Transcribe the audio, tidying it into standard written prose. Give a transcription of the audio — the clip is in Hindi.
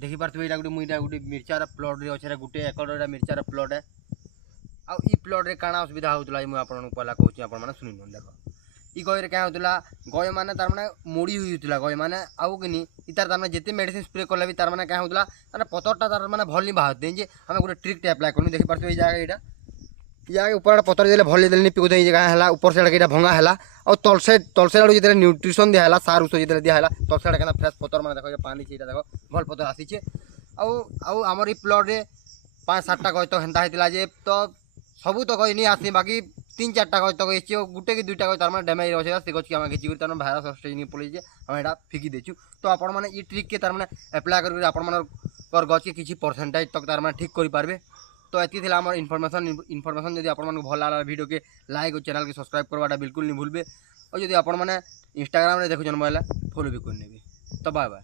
देखि पारथुबे एटा गोटे मिर्चार प्लॉट रे अछि गोटे एकड़ मिर्चार प्लॉट है आ ई प्लॉट रे काଣା असुविधा होतला मु आपन पहला कहूची आपन माने सुनि न देखो ई गय क्या होतला गय माने तार माने मोड़ी हुई होतला गय माने आउ किनी ई तार माने जेते मेडिसिन स्प्रे करले भी तार माने क्या होतला तार पतरटा तार माने भल नि बाहत जे हम गोटे ट्रिक टे अप्लाई करनु देखि पारथुबे ई जागा या ऊपर पतर देले भल देले पिको दे जगह हला ऊपर से एटा भंगा हला और तलसे आडू जेते न्यूट्रिशन दिया हला सार उस जेते दिया हला तलसे केना फ्रेश पतर माने देखो पानी छीटा देखो भल पतर आसी छे आउ हमर ई प्लॉट रे 5-7टा गय तो हेंता हेतिला जे तो सबू तो गय नि आसी बाकी 3-4टा गय तो गय गुटे की 2टा गय तार माने डैमेज होছে से गछ के हम घिची तार भाइरस स्टेज पड़े जे हम एटा फिकी देछु तो आपण माने ई ट्रिक के तार माने अप्लाई कर आपण माने कर गछ के किछि परसेंटेज तक तार माने ठीक करि पारबे तो एति थिला हमर इनफॉरमेशन जदि आपण माने भल लागला वीडियो के लाइक और चैनल के सब्सक्राइब करवाटा बिल्कुल नहीं भूलबे और जदि आपण माने इंस्टाग्राम रे देखु जन मोबाइल फॉलो भी कर नेबे तो बाय बाय।